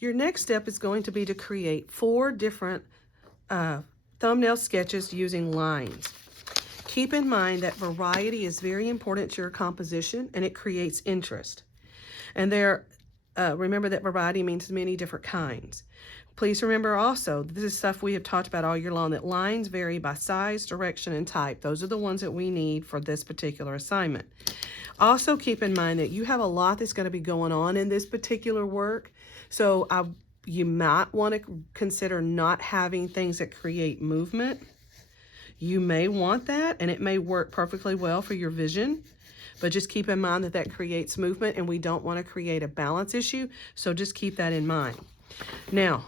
Your next step is going to be to create 4 different thumbnail sketches using lines. Keep in mind that variety is very important to your composition and it creates interest. And remember that variety means many different kinds. Please remember also, this is stuff we have talked about all year long, that lines vary by size, direction, and type. Those are the ones that we need for this particular assignment. Also keep in mind that you have a lot that's going to be going on in this particular work. So you might want to consider not having things that create movement. You may want that, and it may work perfectly well for your vision. But just keep in mind that that creates movement, and we don't want to create a balance issue. So just keep that in mind. Now,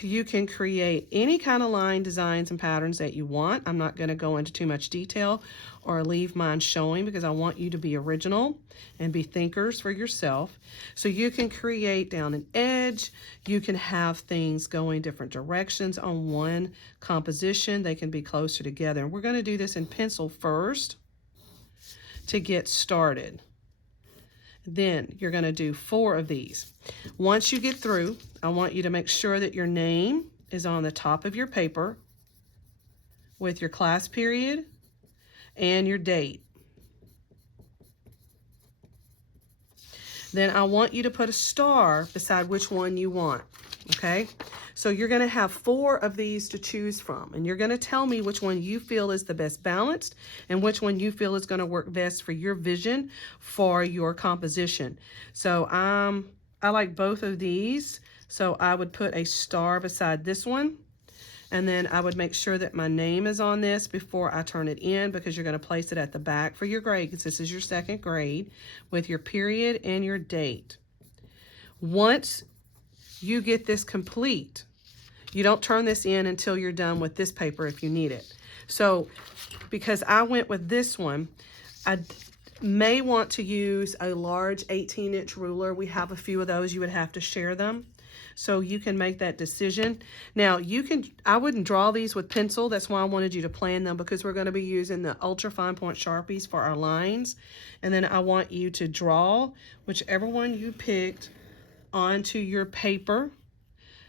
you can create any kind of line designs and patterns that you want. I'm not going to go into too much detail or leave mine showing because I want you to be original and be thinkers for yourself. So you can create down an edge. You can have things going different directions on one composition. They can be closer together. And we're going to do this in pencil first to get started. Then you're going to do 4 of these. Once you get through, I want you to make sure that your name is on the top of your paper with your class period and your date. Then I want you to put a star beside which one you want, okay? So you're going to have 4 of these to choose from, and you're going to tell me which one you feel is the best balanced and which one you feel is going to work best for your vision for your composition. So I like both of these, so I would put a star beside this one, and then I would make sure that my name is on this before I turn it in, because you're going to place it at the back for your grade, because this is your 2nd grade, with your period and your date. Once you get this complete, you don't turn this in until you're done with this paper if you need it. So because I went with this one, I may want to use a large 18-inch ruler. We have a few of those. You would have to share them. So you can make that decision. Now I wouldn't draw these with pencil. That's why I wanted you to plan them, because we're going to be using the ultra fine point Sharpies for our lines. And then I want you to draw whichever one you picked onto your paper.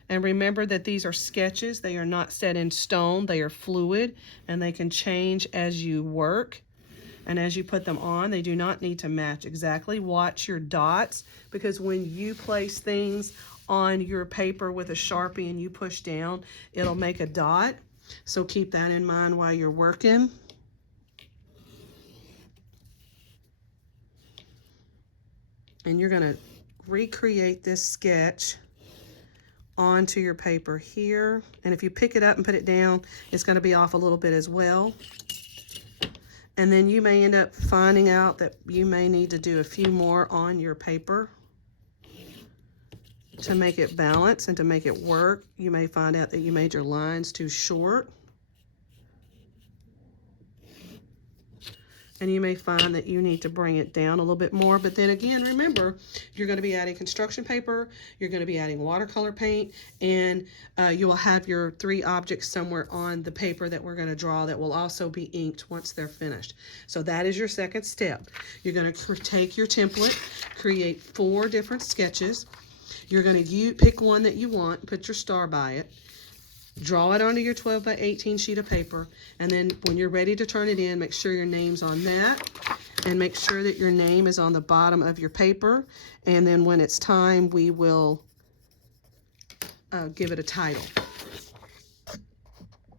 And remember that these are sketches. They are not set in stone. They are fluid and they can change as you work. And as you put them on, they do not need to match exactly. Watch your dots, because when you place things on your paper with a Sharpie and you push down, it'll make a dot. So keep that in mind while you're working. And you're going to recreate this sketch onto your paper here. And if you pick it up and put it down, it's going to be off a little bit as well. And then you may end up finding out that you may need to do a few more on your paper to make it balance and to make it work. You may find out that you made your lines too short. And you may find that you need to bring it down a little bit more. But then again, remember, you're going to be adding construction paper, you're going to be adding watercolor paint, and you will have your 3 objects somewhere on the paper that we're going to draw that will also be inked once they're finished. So that is your 2nd step. You're going to take your template, create 4 different sketches. You're going to pick one that you want, put your star by it. Draw it onto your 12 by 18 sheet of paper, and then when you're ready to turn it in, make sure your name's on that, and make sure that your name is on the bottom of your paper. And then when it's time, we will give it a title.